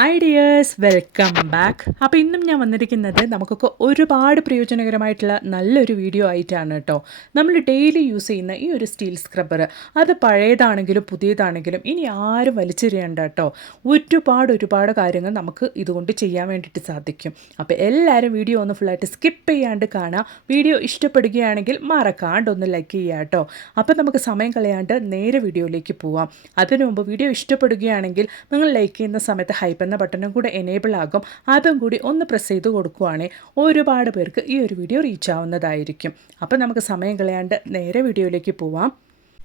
Hi dears, welcome back. അപ്പോൾ ഇന്നും ഞാൻ വന്നിരിക്കുന്നത് നമുക്കൊക്കെ ഒരുപാട് പ്രയോജനകരമായിട്ടുള്ള നല്ലൊരു വീഡിയോ ആയിട്ടാണ് കേട്ടോ. നമ്മൾ ഡെയിലി യൂസ് ചെയ്യുന്ന ഈ ഒരു സ്റ്റീൽ സ്ക്രബ്ബർ, അത് പഴയതാണെങ്കിലും പുതിയതാണെങ്കിലും ഇനി ആരും വലിച്ചെറിയണ്ട കേട്ടോ. ഒരുപാട് കാര്യങ്ങൾ നമുക്ക് ഇതുകൊണ്ട് ചെയ്യാൻ വേണ്ടിയിട്ട് സാധിക്കും. അപ്പോൾ എല്ലാവരും വീഡിയോ ഒന്ന് ഫുള്ളായിട്ട് സ്കിപ്പ് ചെയ്യാണ്ട് കാണാം. വീഡിയോ ഇഷ്ടപ്പെടുകയാണെങ്കിൽ മറക്കാണ്ട് ഒന്ന് ലൈക്ക് ചെയ്യുക കേട്ടോ. അപ്പോൾ നമുക്ക് സമയം കളയാണ്ട് നേരെ വീഡിയോയിലേക്ക് പോവാം. അതിനു മുമ്പ് വീഡിയോ ഇഷ്ടപ്പെടുകയാണെങ്കിൽ നിങ്ങൾ ലൈക്ക് ചെയ്യുന്ന സമയത്ത് ഹൈപ്പ് എന്ന ബട്ടണും കൂടെ എനേബിൾ ആകും. അതും കൂടി ഒന്ന് പ്രസ് ചെയ്ത് കൊടുക്കുവാണെങ്കിൽ ഒരുപാട് പേർക്ക് ഈ ഒരു വീഡിയോ റീച്ച് ആവുന്നതായിരിക്കും. അപ്പോൾ നമുക്ക് സമയം കളയാണ്ട് നേരെ വീഡിയോയിലേക്ക് പോവാം.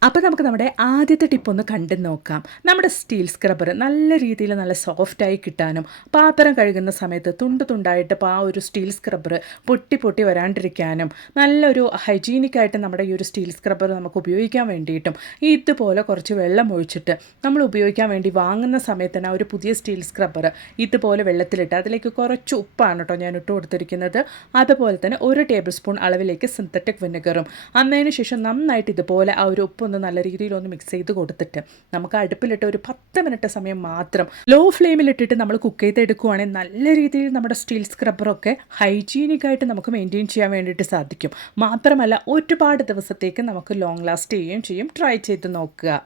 അപ്പോൾ നമുക്ക് നമ്മുടെ ആദ്യത്തെ ടിപ്പ് ഒന്ന് കണ്ടു നോക്കാം. നമ്മുടെ സ്റ്റീൽ സ്ക്രബ്ബർ നല്ല രീതിയിൽ നല്ല സോഫ്റ്റായി കിട്ടാനും പാത്രം കഴുകുന്ന സമയത്ത് തുണ്ടായിട്ട് ഇപ്പോൾ ആ ഒരു സ്റ്റീൽ സ്ക്രബ്ബർ പൊട്ടി വരാണ്ടിരിക്കാനും നല്ലൊരു ഹൈജീനിക്കായിട്ട് നമ്മുടെ ഈ ഒരു സ്റ്റീൽ സ്ക്രബ്ബർ നമുക്ക് ഉപയോഗിക്കാൻ വേണ്ടിയിട്ടും ഇതുപോലെ കുറച്ച് വെള്ളം ഒഴിച്ചിട്ട് നമ്മൾ ഉപയോഗിക്കാൻ വേണ്ടി വാങ്ങുന്ന സമയത്ത് തന്നെ ഒരു പുതിയ സ്റ്റീൽ സ്ക്രബ്ബർ ഇതുപോലെ വെള്ളത്തിലിട്ട് അതിലേക്ക് കുറച്ച് ഉപ്പാണ് കേട്ടോ ഞാൻ ഇട്ട് കൊടുത്തിരിക്കുന്നത്. അതുപോലെ തന്നെ 1 ടേബിൾ സ്പൂൺ അളവിലേക്ക് സിന്തറ്റിക് വിനെഗറും അന്നതിന് ശേഷം നന്നായിട്ട് ഇതുപോലെ ആ ഒരു ഉപ്പ് നല്ല രീതിയിൽ ഒന്ന് മിക്സ് ചെയ്ത് കൊടുത്തിട്ട് നമുക്ക് അടുപ്പിലിട്ട് ഒരു 10 മിനിറ്റ് സമയം മാത്രം ലോ ഫ്ലെയിമിലിട്ടിട്ട് നമ്മൾ കുക്ക് ചെയ്തെടുക്കുകയാണെങ്കിൽ നല്ല രീതിയിൽ നമ്മുടെ സ്റ്റീൽ സ്ക്രബ്ബറൊക്കെ ഹൈജീനിക്കായിട്ട് നമുക്ക് മെയിൻറ്റെയിൻ ചെയ്യാൻ വേണ്ടിയിട്ട് സാധിക്കും. മാത്രമല്ല ഒരുപാട് ദിവസത്തേക്ക് നമുക്ക് ലോങ് ലാസ്റ്റ് ചെയ്യുകയും ചെയ്യും. ട്രൈ ചെയ്ത് നോക്കുക.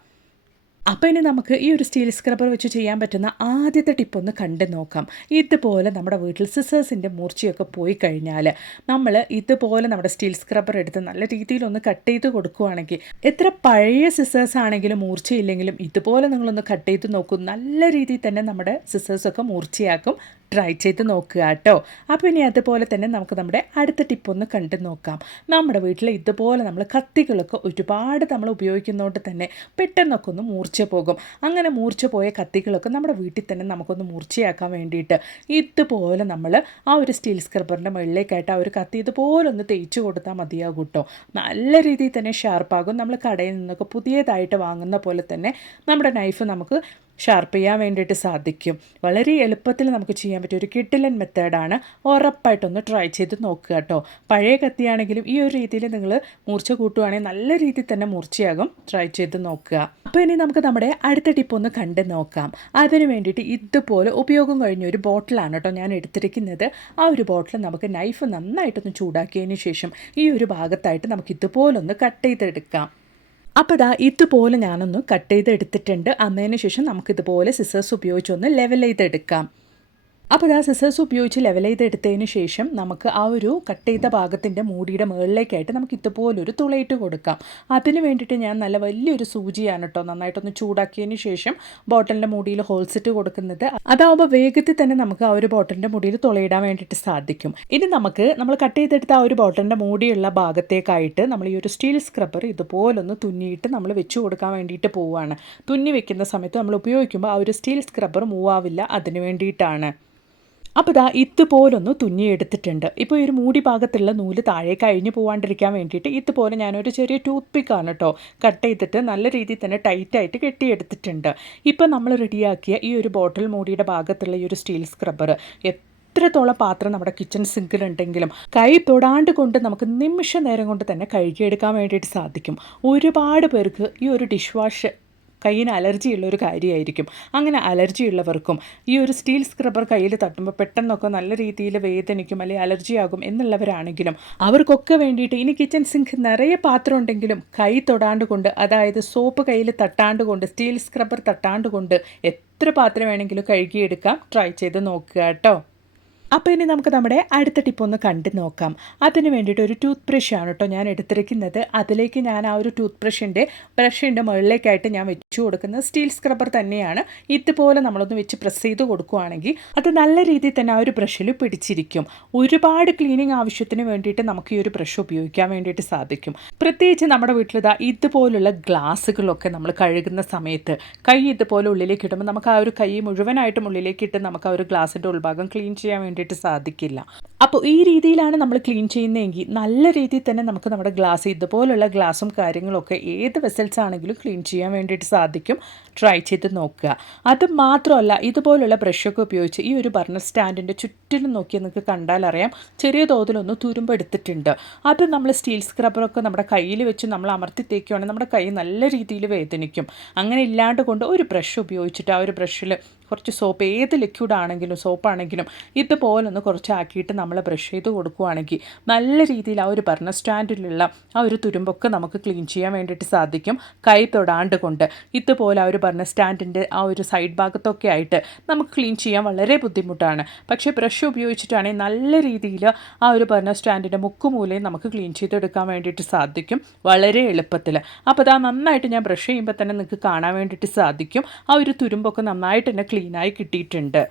അപ്പോൾ ഇനി നമുക്ക് ഈ ഒരു സ്റ്റീൽ സ്ക്രബ്ബർ വെച്ച് ചെയ്യാൻ പറ്റുന്ന ആദ്യത്തെ ടിപ്പ് ഒന്ന് കണ്ടു നോക്കാം. ഇതുപോലെ നമ്മുടെ വീട്ടിൽ സിസേഴ്സിൻ്റെ മൂർച്ചയൊക്കെ പോയി കഴിഞ്ഞാൽ നമ്മൾ ഇതുപോലെ നമ്മുടെ സ്റ്റീൽ സ്ക്രബ്ബർ എടുത്ത് നല്ല രീതിയിലൊന്ന് കട്ട് ചെയ്ത് കൊടുക്കുകയാണെങ്കിൽ എത്ര പഴയ സിസേഴ്സ് ആണെങ്കിലും മൂർച്ചയില്ലെങ്കിലും ഇതുപോലെ നിങ്ങളൊന്ന് കട്ട് ചെയ്ത് നോക്കൂ. നല്ല രീതിയിൽ തന്നെ നമ്മുടെ സിസേഴ്സൊക്കെ മൂർച്ചയാക്കും. ട്രൈ ചെയ്ത് നോക്കുക കേട്ടോ. അപ്പോൾ ഇനി അതുപോലെ തന്നെ നമുക്ക് നമ്മുടെ അടുത്ത ടിപ്പ് ഒന്ന് കണ്ടു നോക്കാം. നമ്മുടെ വീട്ടിൽ ഇതുപോലെ നമ്മൾ കത്തികളൊക്കെ ഒരുപാട് നമ്മൾ ഉപയോഗിക്കുന്നതുകൊണ്ട് തന്നെ പെട്ടെന്നൊക്കെ ഒന്ന് മൂർച്ച പോകും. അങ്ങനെ മൂർച്ച പോയ കത്തികളൊക്കെ നമ്മുടെ വീട്ടിൽ തന്നെ നമുക്കൊന്ന് മൂർച്ചയാക്കാൻ വേണ്ടിയിട്ട് ഇതുപോലെ നമ്മൾ ആ ഒരു സ്റ്റീൽ സ്ക്രബ്ബറിൻ്റെ മുകളിലേക്കായിട്ട് ആ ഒരു കത്തി ഇതുപോലെ ഒന്ന് തേച്ച് കൊടുത്താൽ മതിയാകും കേട്ടോ. നല്ല രീതിയിൽ തന്നെ ഷാർപ്പാകും. നമ്മൾ കടയിൽ നിന്നൊക്കെ പുതിയതായിട്ട് വാങ്ങുന്ന പോലെ തന്നെ നമ്മുടെ നൈഫ് നമുക്ക് ഷാർപ്പ് ചെയ്യാൻ വേണ്ടിയിട്ട് സാധിക്കും. വളരെ എളുപ്പത്തിൽ നമുക്ക് ചെയ്യാൻ പറ്റിയ ഒരു കിഡിലൻ മെത്തേഡാണ്. ഉറപ്പായിട്ടൊന്ന് ട്രൈ ചെയ്ത് നോക്കുക കേട്ടോ. പഴയ കത്തിയാണെങ്കിലും ഈ ഒരു രീതിയിൽ നിങ്ങൾ മൂർച്ച കൂട്ടുകയാണെങ്കിൽ നല്ല രീതിയിൽ തന്നെ മൂർച്ചയാകും. ട്രൈ ചെയ്ത് നോക്കുക. അപ്പോൾ ഇനി നമുക്ക് നമ്മുടെ അടുത്ത ടിപ്പ് ഒന്ന് കണ്ടു നോക്കാം. അതിന് വേണ്ടിയിട്ട് ഇതുപോലെ ഉപയോഗം കഴിഞ്ഞ ഒരു ബോട്ടിലാണ് കേട്ടോ ഞാൻ എടുത്തിരിക്കുന്നത്. ആ ഒരു ബോട്ടിൽ നമുക്ക് നൈഫ് നന്നായിട്ടൊന്ന് ചൂടാക്കിയതിന് ശേഷം ഈ ഒരു ഭാഗത്തായിട്ട് നമുക്ക് ഇതുപോലൊന്ന് കട്ട് ചെയ്തെടുക്കാം. അപ്പോൾ ഇതുപോലെ ഞാനൊന്ന് കട്ട് ചെയ്ത് എടുത്തിട്ടുണ്ട്. അതിന് ശേഷം നമുക്കിതുപോലെ സിസേഴ്സ് ഉപയോഗിച്ചൊന്ന് ലെവൽ ചെയ്തെടുക്കാം. അപ്പോൾ സിസേഴ്സ് ഉപയോഗിച്ച് ലെവൽ ചെയ്തെടുത്തതിന് ശേഷം നമുക്ക് ആ ഒരു കട്ട് ചെയ്ത ഭാഗത്തിൻ്റെ മൂടിയുടെ മുകളിലേക്കായിട്ട് നമുക്ക് ഇതുപോലൊരു തുളയിട്ട് കൊടുക്കാം. അതിന് വേണ്ടിയിട്ട് ഞാൻ നല്ല വലിയൊരു സൂചിയാണ് കേട്ടോ നന്നായിട്ടൊന്ന് ചൂടാക്കിയതിന് ശേഷം ബോട്ടിലിൻ്റെ മൂടിയിൽ ഹോൾസ് ഇട്ട് കൊടുക്കുന്നത്. അതാവുമ്പോൾ വേഗത്തിൽ തന്നെ നമുക്ക് ആ ഒരു ബോട്ടിലിൻ്റെ മൂടിയിൽ തുളയിടാൻ വേണ്ടിയിട്ട് സാധിക്കും. ഇനി നമ്മൾ കട്ട് ചെയ്തെടുത്ത ആ ഒരു ബോട്ടിലിൻ്റെ മൂടിയുള്ള ഭാഗത്തേക്കായിട്ട് നമ്മൾ ഈ ഒരു സ്റ്റീൽ സ്ക്രബ്ബർ ഇതുപോലൊന്ന് തുന്നിയിട്ട് നമ്മൾ വെച്ച് കൊടുക്കാൻ വേണ്ടിയിട്ട് പോവുകയാണ്. തുന്നി വെക്കുന്ന സമയത്ത് നമ്മൾ ഉപയോഗിക്കുമ്പോൾ ആ ഒരു സ്റ്റീൽ സ്ക്രബ്ബർ മൂവ് ആവില്ല. അതിന് വേണ്ടിയിട്ടാണ്. അപ്പോൾ ഇതുപോലൊന്ന് തുന്നിയെടുത്തിട്ടുണ്ട്. ഇപ്പോൾ ഈ ഒരു മൂടി ഭാഗത്തുള്ള നൂല് താഴെ കഴിഞ്ഞ് പോകാണ്ടിരിക്കാൻ വേണ്ടിയിട്ട് ഇതുപോലെ ഞാനൊരു ചെറിയ ടൂത്ത് പിക്കാണ് കേട്ടോ കട്ട് ചെയ്തിട്ട് നല്ല രീതിയിൽ തന്നെ ടൈറ്റായിട്ട് കെട്ടിയെടുത്തിട്ടുണ്ട്. ഇപ്പോൾ നമ്മൾ റെഡിയാക്കിയ ഈ ഒരു ബോട്ടിൽ മൂടിയുടെ ഭാഗത്തുള്ള ഈ ഒരു സ്റ്റീൽ സ്ക്രബ്ബർ എത്രത്തോളം പാത്രം നമ്മുടെ കിച്ചൺ സിങ്കിലുണ്ടെങ്കിലും കൈ തൊടാണ്ട് കൊണ്ട് നമുക്ക് നിമിഷ നേരം കൊണ്ട് തന്നെ കഴുകിയെടുക്കാൻ വേണ്ടിയിട്ട് സാധിക്കും. ഒരുപാട് പേർക്ക് ഈ ഒരു ഡിഷ് വാഷ് കയ്യിന് അലർജിയുള്ള ഒരു കാര്യമായിരിക്കും. അങ്ങനെ അലർജിയുള്ളവർക്കും ഈ ഒരു സ്റ്റീൽ സ്ക്രബ്ബർ കയ്യിൽ തട്ടുമ്പോൾ പെട്ടെന്നൊക്കെ നല്ല രീതിയിൽ വേദനിക്കും അല്ലെങ്കിൽ അലർജിയാകും എന്നുള്ളവരാണെങ്കിലും അവർക്കൊക്കെ വേണ്ടിയിട്ട് ഇനി കിച്ചൺ സിങ്ക് നിറയെ പാത്രം ഉണ്ടെങ്കിലും കൈ തൊടാണ്ട് കൊണ്ട്, അതായത് സോപ്പ് കയ്യിൽ തട്ടാണ്ട് കൊണ്ട്, സ്റ്റീൽ സ്ക്രബ്ബർ തട്ടാണ്ട് കൊണ്ട് എത്ര പാത്രം വേണമെങ്കിലും കഴുകിയെടുക്കാം. ട്രൈ ചെയ്ത് നോക്കുക കേട്ടോ. അപ്പോൾ ഇനി നമുക്ക് നമ്മുടെ അടുത്ത ടിപ്പ് ഒന്ന് കണ്ടു നോക്കാം. അതിന് വേണ്ടിയിട്ട് ഒരു ടൂത്ത് ബ്രഷാണ് കേട്ടോ ഞാൻ എടുത്തിരിക്കുന്നത്. അതിലേക്ക് ഞാൻ ആ ഒരു ടൂത്ത് ബ്രഷിൻ്റെ മുകളിലേക്കായിട്ട് ഞാൻ വെച്ച് കൊടുക്കുന്നത് സ്റ്റീൽ സ്ക്രബ്ബർ തന്നെയാണ്. ഇതുപോലെ നമ്മളൊന്ന് വെച്ച് പ്രസ് ചെയ്ത് കൊടുക്കുകയാണെങ്കിൽ അത് നല്ല രീതിയിൽ തന്നെ ആ ഒരു ബ്രഷിൽ പിടിച്ചിരിക്കും. ഒരുപാട് ക്ലീനിങ് ആവശ്യത്തിന് വേണ്ടിയിട്ട് നമുക്ക് ഈ ഒരു ബ്രഷ് ഉപയോഗിക്കാൻ വേണ്ടിയിട്ട് സാധിക്കും. പ്രത്യേകിച്ച് നമ്മുടെ വീട്ടിൽ ഇതുപോലുള്ള ഗ്ലാസ്സുകളൊക്കെ നമ്മൾ കഴുകുന്ന സമയത്ത് കൈ ഇതുപോലെ ഉള്ളിലേക്ക് ഇടുമ്പോൾ നമുക്ക് ആ ഒരു കൈ മുഴുവനായിട്ടും ഉള്ളിലേക്ക് ഇട്ട് നമുക്ക് ആ ഒരു ഗ്ലാസിൻ്റെ ഉൾഭാഗം ക്ലീൻ ചെയ്യാൻ വേണ്ടിയിട്ട് സാധിക്കില്ല. അപ്പോൾ ഈ രീതിയിലാണ് നമ്മൾ ക്ലീൻ ചെയ്യുന്നതെങ്കിൽ നല്ല രീതിയിൽ തന്നെ നമുക്ക് നമ്മുടെ ഗ്ലാസ് ഇതുപോലുള്ള ഗ്ലാസും കാര്യങ്ങളൊക്കെ ഏത് വെസൽസ് ആണെങ്കിലും ക്ലീൻ ചെയ്യാൻ വേണ്ടിയിട്ട് സാധിക്കും. ട്രൈ ചെയ്ത് നോക്കുക. അത് മാത്രമല്ല ഇതുപോലുള്ള ബ്രഷൊക്കെ ഉപയോഗിച്ച് ഈ ഒരു ബർണർ സ്റ്റാൻഡിൻ്റെ ചുറ്റിലും നോക്കിയാൽ നിങ്ങൾക്ക് കണ്ടാൽ അറിയാം ചെറിയ തോതിലൊന്ന് തുരുമ്പെടുത്തിട്ടുണ്ട്. അത് നമ്മൾ സ്റ്റീൽ സ്ക്രബ്ബറൊക്കെ നമ്മുടെ കയ്യിൽ വെച്ച് നമ്മൾ അമർത്തി തേക്കുകയാണെങ്കിൽ നമ്മുടെ കൈ നല്ല രീതിയിൽ വേദനിക്കും. അങ്ങനെ ഇല്ലാണ്ട് കൊണ്ട് ഒരു ബ്രഷ് ഉപയോഗിച്ചിട്ട് ആ ഒരു ബ്രഷിൽ കുറച്ച് സോപ്പ്, ഏത് ലിക്വിഡ് ആണെങ്കിലും സോപ്പാണെങ്കിലും ഇതുപോലൊന്ന് കുറച്ചാക്കിയിട്ട് നമ്മൾ ബ്രഷ് ചെയ്ത് കൊടുക്കുകയാണെങ്കിൽ നല്ല രീതിയിൽ ആ ഒരു ബർണർ സ്റ്റാൻഡിലുള്ള ആ ഒരു തുരുമ്പൊക്കെ നമുക്ക് ക്ലീൻ ചെയ്യാൻ വേണ്ടിയിട്ട് സാധിക്കും. കൈ തൊടാണ്ട് കൊണ്ട് ഇതുപോലെ ആ ഒരു ബർണർ സ്റ്റാൻഡിൻ്റെ ആ ഒരു സൈഡ് ഭാഗത്തൊക്കെ ആയിട്ട് നമുക്ക് ക്ലീൻ ചെയ്യാൻ വളരെ ബുദ്ധിമുട്ടാണ്. പക്ഷേ ബ്രഷ് ഉപയോഗിച്ചിട്ടാണെങ്കിൽ നല്ല രീതിയിൽ ആ ഒരു ബർണർ സ്റ്റാൻഡിൻ്റെ മുക്കുമൂലയും നമുക്ക് ക്ലീൻ ചെയ്തെടുക്കാൻ വേണ്ടിയിട്ട് സാധിക്കും വളരെ എളുപ്പത്തിൽ. അപ്പോൾ അതാ നന്നായിട്ട് ഞാൻ ബ്രഷ് ചെയ്യുമ്പോൾ തന്നെ നിങ്ങൾക്ക് കാണാൻ വേണ്ടിയിട്ട് സാധിക്കും ആ ഒരു തുരുമ്പൊക്കെ നന്നായിട്ട് തന്നെ ക്ലീനായി കിട്ടിയിട്ടുണ്ട്.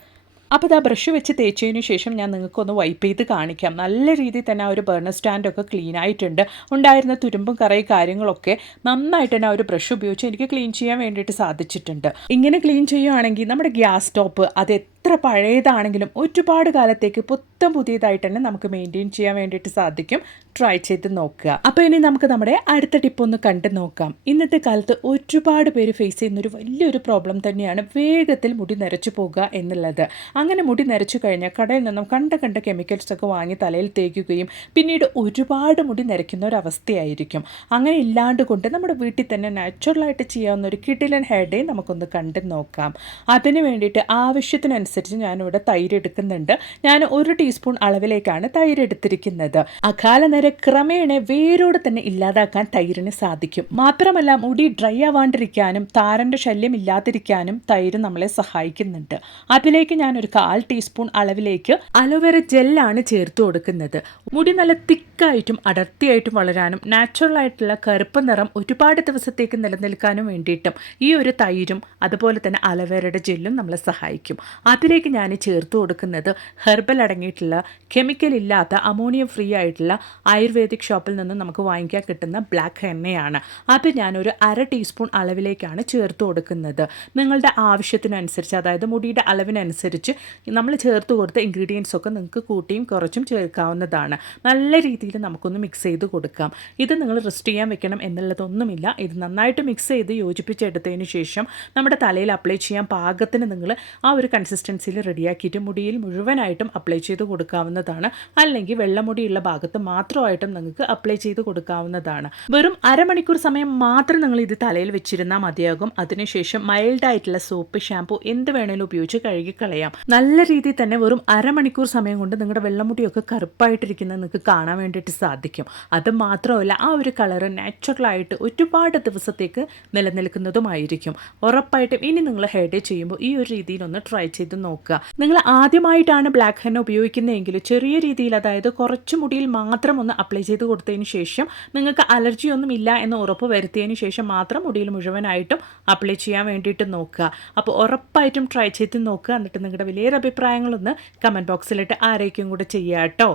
അപ്പോൾ ആ ബ്രഷ് വെച്ച് തേച്ചതിന് ശേഷം ഞാൻ നിങ്ങൾക്കൊന്ന് വൈപ്പ് ചെയ്ത് കാണിക്കാം. നല്ല രീതിയിൽ തന്നെ ആ ഒരു ബർണർ സ്റ്റാൻഡൊക്കെ ക്ലീൻ ആയിട്ടുണ്ട്. ഉണ്ടായിരുന്ന തുരുമ്പും കറയും കാര്യങ്ങളൊക്കെ നന്നായിട്ട് തന്നെ ആ ഒരു ബ്രഷ് ഉപയോഗിച്ച് എനിക്ക് ക്ലീൻ ചെയ്യാൻ വേണ്ടിയിട്ട് സാധിച്ചിട്ടുണ്ട്. ഇങ്ങനെ ക്ലീൻ ചെയ്യുകയാണെങ്കിൽ നമ്മുടെ ഗ്യാസ് സ്റ്റോപ്പ് അത് എത്ര പഴയതാണെങ്കിലും ഒരുപാട് കാലത്തേക്ക് പുത്തം പുതിയതായിട്ട് തന്നെ നമുക്ക് മെയിൻറ്റെയിൻ ചെയ്യാൻ വേണ്ടിയിട്ട് സാധിക്കും. ട്രൈ ചെയ്ത് നോക്കുക. അപ്പോൾ ഇനി നമുക്ക് നമ്മുടെ അടുത്ത ടിപ്പ് ഒന്ന് കണ്ടു നോക്കാം. ഇന്നത്തെ കാലത്ത് ഒരുപാട് പേര് ഫേസ് ചെയ്യുന്നൊരു വലിയൊരു പ്രോബ്ലം തന്നെയാണ് വേഗത്തിൽ മുടി നരച്ചു പോകുക എന്നുള്ളത്. അങ്ങനെ മുടി നരച്ചു കഴിഞ്ഞാൽ കടയിൽ നിന്നും കണ്ട കെമിക്കൽസൊക്കെ വാങ്ങി തലയിൽ തേക്കുകയും പിന്നീട് ഒരുപാട് മുടി നരയ്ക്കുന്ന ഒരവസ്ഥയായിരിക്കും. അങ്ങനെ ഇല്ലാണ്ട് കൊണ്ട് നമ്മുടെ വീട്ടിൽ തന്നെ നാച്ചുറലായിട്ട് ചെയ്യാവുന്ന ഒരു കിടിലൻ ഹെയർ ഡേ നമുക്കൊന്ന് കണ്ടു നോക്കാം. അതിന് വേണ്ടിയിട്ട് ആവശ്യത്തിനനുസരിച്ച് ഞാനിവിടെ തൈര് എടുക്കുന്നുണ്ട്. ഞാൻ 1 ടീസ്പൂൺ അളവിലേക്കാണ് തൈര് എടുത്തിരിക്കുന്നത്. അകാല നര ക്രമേണ വേരോട് തന്നെ ഇല്ലാതാക്കാൻ തൈരിന് സാധിക്കും. മാത്രമല്ല മുടി ഡ്രൈ ആവാണ്ടിരിക്കാനും താരൻ്റെ ശല്യം ഇല്ലാതിരിക്കാനും തൈര് നമ്മളെ സഹായിക്കുന്നുണ്ട്. അതിലേക്ക് ഞാനൊരു 1/4 ടീസ്പൂൺ അളവിലേക്ക് അലോവേര ജെല്ലാണ് ചേർത്ത് കൊടുക്കുന്നത്. മുടി നല്ല തിക്കായിട്ടും അടർത്തിയായിട്ടും വളരാനും നാച്ചുറൽ ആയിട്ടുള്ള കറുപ്പ് നിറം ഒരുപാട് ദിവസത്തേക്ക് നിലനിൽക്കാനും വേണ്ടിയിട്ടും ഈ ഒരു തൈരും അതുപോലെ തന്നെ അലോവേരയുടെ ജെല്ലും നമ്മളെ സഹായിക്കും. അതിലേക്ക് ഞാൻ ചേർത്ത് കൊടുക്കുന്നത് ഹെർബൽ അടങ്ങിയിട്ടുള്ള കെമിക്കൽ ഇല്ലാത്ത അമോണിയം ഫ്രീ ആയിട്ടുള്ള ആയുർവേദിക് ഷോപ്പിൽ നിന്ന് നമുക്ക് വാങ്ങിക്കാൻ കിട്ടുന്ന ബ്ലാക്ക് എണ്ണയാണ്. അത് ഞാനൊരു 1/2 ടീസ്പൂൺ അളവിലേക്കാണ് ചേർത്ത് കൊടുക്കുന്നത്. നിങ്ങളുടെ ആവശ്യത്തിനനുസരിച്ച്, അതായത് മുടിയുടെ അളവിനനുസരിച്ച് നമ്മൾ ചേർത്ത് കൊടുത്ത ഇൻഗ്രീഡിയൻസ് ഒക്കെ നിങ്ങൾക്ക് കൂട്ടിയും കുറച്ചും ചേർക്കാവുന്നതാണ്. നല്ല രീതിയിൽ നമുക്കൊന്ന് മിക്സ് ചെയ്ത് കൊടുക്കാം. ഇത് നിങ്ങൾ റെസ്റ്റ് ചെയ്യാൻ വെക്കണം എന്നുള്ളതൊന്നുമില്ല. ഇത് നന്നായിട്ട് മിക്സ് ചെയ്ത് യോജിപ്പിച്ചെടുത്തതിന് ശേഷം നമ്മുടെ തലയിൽ അപ്ലൈ ചെയ്യാൻ പാകത്തിന് നിങ്ങൾ ആ ഒരു കൺസിസ്റ്റൻസിയിൽ റെഡിയാക്കിയിട്ട് മുടിയിൽ മുഴുവനായിട്ടും അപ്ലൈ ചെയ്ത് കൊടുക്കാവുന്നതാണ്. അല്ലെങ്കിൽ വെള്ളമുടിയുള്ള ഭാഗത്ത് മാത്രമായിട്ടും നിങ്ങൾക്ക് അപ്ലൈ ചെയ്ത് കൊടുക്കാവുന്നതാണ്. വെറും അരമണിക്കൂർ സമയം മാത്രം നിങ്ങൾ ഇത് തലയിൽ വെച്ചിരുന്നാൽ മതിയാകും. അതിനുശേഷം മൈൽഡായിട്ടുള്ള സോപ്പ്, ഷാമ്പു എന്ത് വേണേലും ഉപയോഗിച്ച് കഴുകിക്കളയാം. നല്ല രീതിയിൽ തന്നെ വെറും അരമണിക്കൂർ സമയം കൊണ്ട് നിങ്ങളുടെ വെള്ളമുടിയൊക്കെ കറുപ്പായിട്ടിരിക്കുന്നത് നിങ്ങൾക്ക് കാണാൻ വേണ്ടിയിട്ട് സാധിക്കും. അത് മാത്രമല്ല ആ ഒരു കളറ് നാച്ചുറലായിട്ട് ഒരുപാട് ദിവസത്തേക്ക് നിലനിൽക്കുന്നതുമായിരിക്കും. ഉറപ്പായിട്ടും ഇനി നിങ്ങൾ ഹെയർ ഡേ ചെയ്യുമ്പോൾ ഈ ഒരു രീതിയിലൊന്ന് ട്രൈ ചെയ്ത് നോക്കുക. നിങ്ങൾ ആദ്യമായിട്ടാണ് ബ്ലാക്ക് ഹെന്ന ഉപയോഗിക്കുന്നതെങ്കിൽ ചെറിയ രീതിയിൽ, അതായത് കുറച്ച് മുടിയിൽ മാത്രം ഒന്ന് അപ്ലൈ ചെയ്ത് കൊടുത്തതിന് ശേഷം നിങ്ങൾക്ക് അലർജി ഒന്നും ഇല്ല എന്ന് ഉറപ്പ് വരുത്തിയതിന് ശേഷം മാത്രം മുടിയിൽ മുഴുവനായിട്ടും അപ്ലൈ ചെയ്യാൻ വേണ്ടിയിട്ട് നോക്കുക. അപ്പോൾ ഉറപ്പായിട്ടും ട്രൈ ചെയ്ത് നോക്കുക. എന്നിട്ട് നിങ്ങളുടെ വലിയ അഭിപ്രായങ്ങളൊന്ന് കമൻറ്റ് ബോക്സിലിട്ട് ആരേക്കും കൂടെ ചെയ്യുക കേട്ടോ.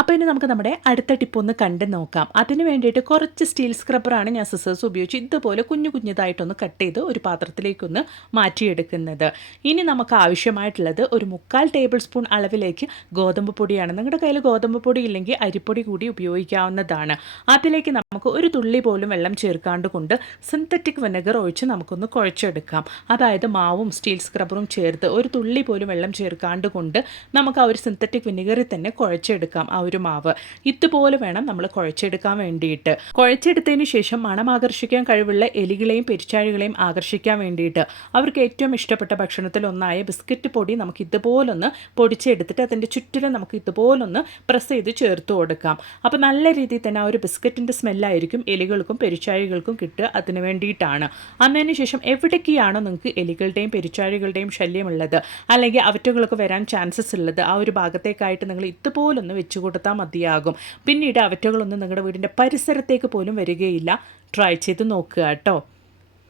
അപ്പോൾ ഇനി നമുക്ക് നമ്മുടെ അടുത്ത ടിപ്പ് ഒന്ന് കണ്ട് നോക്കാം. അതിന് വേണ്ടിയിട്ട് കുറച്ച് സ്റ്റീൽ സ്ക്രബ്ബറാണ് ഞാൻ സിസേഴ്സ് ഉപയോഗിച്ച് ഇതുപോലെ കുഞ്ഞതായിട്ടൊന്ന് കട്ട് ചെയ്ത് ഒരു പാത്രത്തിലേക്കൊന്ന് മാറ്റിയെടുക്കുന്നത്. ഇനി നമുക്ക് ആവശ്യമായിട്ടുള്ളത് ഒരു 3/4 ടേബിൾ സ്പൂൺ അളവിലേക്ക് ഗോതമ്പ് പൊടിയാണ്. നിങ്ങളുടെ കയ്യിൽ ഗോതമ്പ് പൊടി ഇല്ലെങ്കിൽ അരിപ്പൊടി കൂടി ഉപയോഗിക്കാവുന്നതാണ്. അതിലേക്ക് നമുക്ക് ഒരു തുള്ളി പോലും വെള്ളം ചേർക്കാണ്ട് കൊണ്ട് സിന്തറ്റിക് വിനെഗർ ഒഴിച്ച് നമുക്കൊന്ന് കുഴച്ചെടുക്കാം. അതായത് മാവും സ്റ്റീൽ സ്ക്രബ്ബറും ചേർത്ത് ഒരു തുള്ളി പോലും വെള്ളം ചേർക്കാണ്ട് കൊണ്ട് നമുക്ക് ആ ഒരു സിന്തറ്റിക് വിനെഗറിൽ തന്നെ കുഴച്ചെടുക്കാം. ഒരു മാവ് ഇതുപോലെ വേണം നമ്മൾ കുഴച്ചെടുക്കാൻ വേണ്ടിയിട്ട്. കുഴച്ചെടുത്തതിന് ശേഷം മണം ആകർഷിക്കാൻ കഴിവുള്ള എലികളെയും പെരിച്ചാഴികളെയും ആകർഷിക്കാൻ വേണ്ടിയിട്ട് അവർക്ക് ഏറ്റവും ഇഷ്ടപ്പെട്ട ഭക്ഷണത്തിൽ ഒന്നായ ബിസ്ക്കറ്റ് പൊടി നമുക്ക് ഇതുപോലൊന്ന് പൊടിച്ചെടുത്തിട്ട് അതിൻ്റെ ചുറ്റിലും നമുക്ക് ഇതുപോലൊന്ന് പ്രസ് ചെയ്ത് ചേർത്ത് കൊടുക്കാം. അപ്പോൾ നല്ല രീതിയിൽ തന്നെ ആ ഒരു ബിസ്ക്കറ്റിൻ്റെ സ്മെല്ലായിരിക്കും എലികൾക്കും പെരിച്ചാഴികൾക്കും കിട്ടുക. അതിന് വേണ്ടിയിട്ടാണ്. അന്നതിന് ശേഷം എവിടേക്കാണോ നിങ്ങൾക്ക് എലികളുടെയും പെരിച്ചാഴികളുടെയും ശല്യമുള്ളത് അല്ലെങ്കിൽ അവറ്റകളൊക്കെ വരാൻ ചാൻസസ് ഉള്ളത് ആ ഒരു ഭാഗത്തേക്കായിട്ട് നിങ്ങൾ ഇതുപോലൊന്ന് വെച്ച് കൊടുത്താൽ മതിയാകും. പിന്നീട് അവറ്റകളൊന്നും നിങ്ങളുടെ വീടിൻ്റെ പരിസരത്തേക്ക് പോലും വരികയില്ല. ട്രൈ ചെയ്ത് നോക്കുക കേട്ടോ.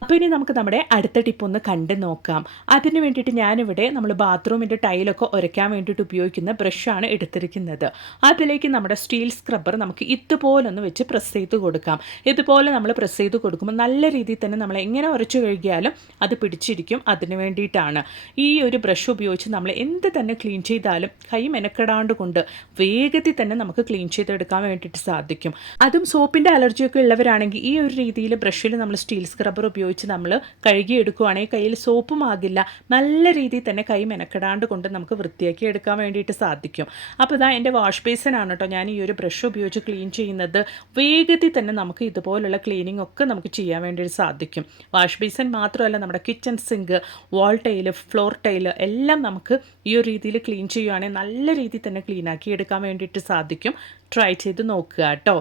അപ്പോൾ ഇനി നമുക്ക് നമ്മുടെ അടുത്ത ടിപ്പ് ഒന്ന് കണ്ട് നോക്കാം. അതിന് വേണ്ടിയിട്ട് ഞാനിവിടെ നമ്മൾ ബാത്റൂമിൻ്റെ ടൈലൊക്കെ ഉരയ്ക്കാൻ വേണ്ടിയിട്ട് ഉപയോഗിക്കുന്ന ബ്രഷാണ് എടുത്തിരിക്കുന്നത്. അതിലേക്ക് നമ്മുടെ സ്റ്റീൽ സ്ക്രബ്ബർ നമുക്ക് ഇതുപോലൊന്ന് വെച്ച് പ്രസ് ചെയ്ത് കൊടുക്കാം. ഇതുപോലെ നമ്മൾ പ്രസ് ചെയ്ത് കൊടുക്കുമ്പോൾ നല്ല രീതിയിൽ തന്നെ നമ്മൾ എങ്ങനെ ഉരച്ചു കഴുകിയാലും അത് പിടിച്ചിരിക്കും. അതിന് വേണ്ടിയിട്ടാണ് ഈ ഒരു ബ്രഷ് ഉപയോഗിച്ച് നമ്മൾ എന്ത് തന്നെ ക്ലീൻ ചെയ്താലും കൈ മെനക്കെടാണ്ട് കൊണ്ട് വേഗത്തിൽ തന്നെ നമുക്ക് ക്ലീൻ ചെയ്തെടുക്കാൻ വേണ്ടിയിട്ട് സാധിക്കും. അതും സോപ്പിൻ്റെ അലർജിയൊക്കെ ഉള്ളവരാണെങ്കിൽ ഈ ഒരു രീതിയിൽ ബ്രഷിൽ നമ്മൾ സ്റ്റീൽ സ്ക്രബ്ബർ ഉപയോഗിച്ച് ഉപയോഗിച്ച് നമ്മൾ കഴുകിയെടുക്കുകയാണെങ്കിൽ കയ്യിൽ സോപ്പും ആകില്ല, നല്ല രീതിയിൽ തന്നെ കൈ മെനക്കെടാണ്ട് കൊണ്ട് നമുക്ക് വൃത്തിയാക്കി എടുക്കാൻ വേണ്ടിയിട്ട് സാധിക്കും. അപ്പോൾ ഇതാ എൻ്റെ വാഷ് ബേസിനാണ് കേട്ടോ ഞാൻ ഈ ഒരു ബ്രഷ് ഉപയോഗിച്ച് ക്ലീൻ ചെയ്യുന്നത്. വേഗത്തിൽ തന്നെ നമുക്ക് ഇതുപോലുള്ള ക്ലീനിങ് ഒക്കെ നമുക്ക് ചെയ്യാൻ വേണ്ടി സാധിക്കും. വാഷ് ബേസിൻ മാത്രമല്ല, നമ്മുടെ കിച്ചൺ സിങ്ക്, വാൾ ടൈല്, ഫ്ലോർ ടൈല് എല്ലാം നമുക്ക് ഈ ഒരു രീതിയിൽ ക്ലീൻ ചെയ്യുകയാണെങ്കിൽ നല്ല രീതിയിൽ തന്നെ ക്ലീൻ ആക്കി എടുക്കാൻ വേണ്ടിയിട്ട് സാധിക്കും. ട്രൈ ചെയ്ത് നോക്കുക കേട്ടോ.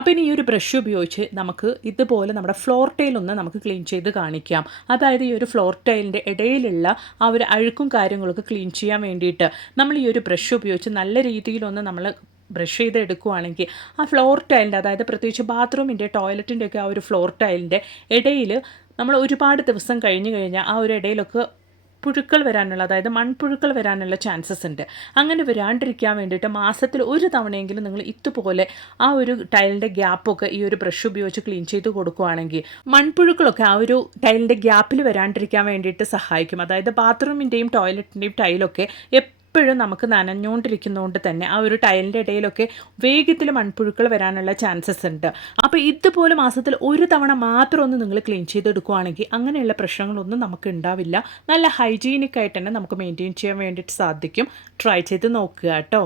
അപ്പോൾ ഇനി ഈ ഒരു ബ്രഷ് ഉപയോഗിച്ച് നമുക്ക് ഇതുപോലെ നമ്മുടെ ഫ്ലോർ ടൈലൊന്ന് നമുക്ക് ക്ലീൻ ചെയ്ത് കാണിക്കാം. അതായത് ഈ ഒരു ഫ്ലോർ ടൈലിൻ്റെ ഇടയിലുള്ള ആ ഒരു അഴുക്കും കാര്യങ്ങളൊക്കെ ക്ലീൻ ചെയ്യാൻ വേണ്ടിയിട്ട് നമ്മൾ ഈ ഒരു ബ്രഷ് ഉപയോഗിച്ച് നല്ല രീതിയിലൊന്ന് നമ്മൾ ബ്രഷ് ചെയ്ത് എടുക്കുകയാണെങ്കിൽ ആ ഫ്ലോർ ടൈലിൻ്റെ, അതായത് പ്രത്യേകിച്ച് ബാത്റൂമിൻ്റെ, ടോയ്ലറ്റിൻ്റെ ഒക്കെ ആ ഒരു ഫ്ലോർ ടൈലിൻ്റെ ഇടയിൽ നമ്മൾ ഒരുപാട് ദിവസം കഴിഞ്ഞ് കഴിഞ്ഞാൽ ആ ഒരു ഇടയിലൊക്കെ പുഴുക്കൾ വരാനുള്ള, അതായത് മൺപുഴുക്കൾ വരാനുള്ള ചാൻസസ് ഉണ്ട്. അങ്ങനെ വരാണ്ടിരിക്കാൻ വേണ്ടിയിട്ട് മാസത്തിൽ ഒരു തവണയെങ്കിലും നിങ്ങൾ ഇതുപോലെ ആ ഒരു ടൈലിൻ്റെ ഗ്യാപ്പൊക്കെ ഈ ഒരു ബ്രഷ് ഉപയോഗിച്ച് ക്ലീൻ ചെയ്ത് കൊടുക്കുകയാണെങ്കിൽ മൺപുഴുക്കളൊക്കെ ആ ഒരു ടൈലിൻ്റെ ഗ്യാപ്പിൽ വരാണ്ടിരിക്കാൻ വേണ്ടിയിട്ട് സഹായിക്കും. അതായത് ബാത്റൂമിൻ്റെയും ടോയ്ലറ്റിൻ്റെയും ടൈലൊക്കെ എപ്പോഴും നമുക്ക് നനഞ്ഞുകൊണ്ടിരിക്കുന്നതുകൊണ്ട് തന്നെ ആ ഒരു ടൈലിൻ്റെ ഇടയിലൊക്കെ വേഗത്തിൽ മൺപുഴുക്കൾ വരാനുള്ള ചാൻസസ് ഉണ്ട്. അപ്പോൾ ഇതുപോലെ മാസത്തിൽ ഒരു തവണ മാത്രം ഒന്ന് നിങ്ങൾ ക്ലീൻ ചെയ്തെടുക്കുകയാണെങ്കിൽ അങ്ങനെയുള്ള പ്രശ്നങ്ങളൊന്നും നമുക്ക് ഉണ്ടാവില്ല. നല്ല ഹൈജീനിക് ആയിട്ട് തന്നെ നമുക്ക് മെയിൻറ്റെയിൻ ചെയ്യാൻ വേണ്ടിയിട്ട് സാധിക്കും. ട്രൈ ചെയ്ത് നോക്കുക കേട്ടോ.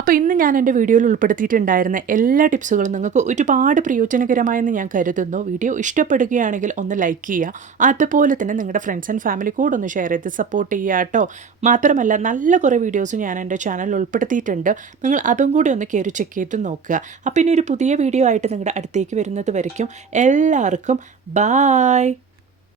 അപ്പോൾ ഇന്ന് ഞാൻ എൻ്റെ വീഡിയോയിൽ ഉൾപ്പെടുത്തിയിട്ടുണ്ടായിരുന്ന എല്ലാ ടിപ്സുകളും നിങ്ങൾക്ക് ഒരുപാട് പ്രയോജനകരമായെന്ന് ഞാൻ കരുതുന്നു. വീഡിയോ ഇഷ്ടപ്പെടുകയാണെങ്കിൽ ഒന്ന് ലൈക്ക് ചെയ്യുക, അതുപോലെ തന്നെ നിങ്ങളുടെ ഫ്രണ്ട്സ് ആൻഡ് ഫാമിലി കൂടെ ഒന്ന് ഷെയർ ചെയ്ത് സപ്പോർട്ട് ചെയ്യുക കേട്ടോ. മാത്രമല്ല നല്ല കുറേ വീഡിയോസ് ഞാൻ എൻ്റെ ചാനലിൽ ഉൾപ്പെടുത്തിയിട്ടുണ്ട്, നിങ്ങൾ അതും കൂടി ഒന്ന് കയറി ചെക്ക് ചെയ്ത് നോക്കുക. അപ്പോൾ ഇനി ഒരു പുതിയ വീഡിയോ ആയിട്ട് നിങ്ങളുടെ അടുത്തേക്ക് വരുന്നത് വരയ്ക്കും എല്ലാവർക്കും ബായ്.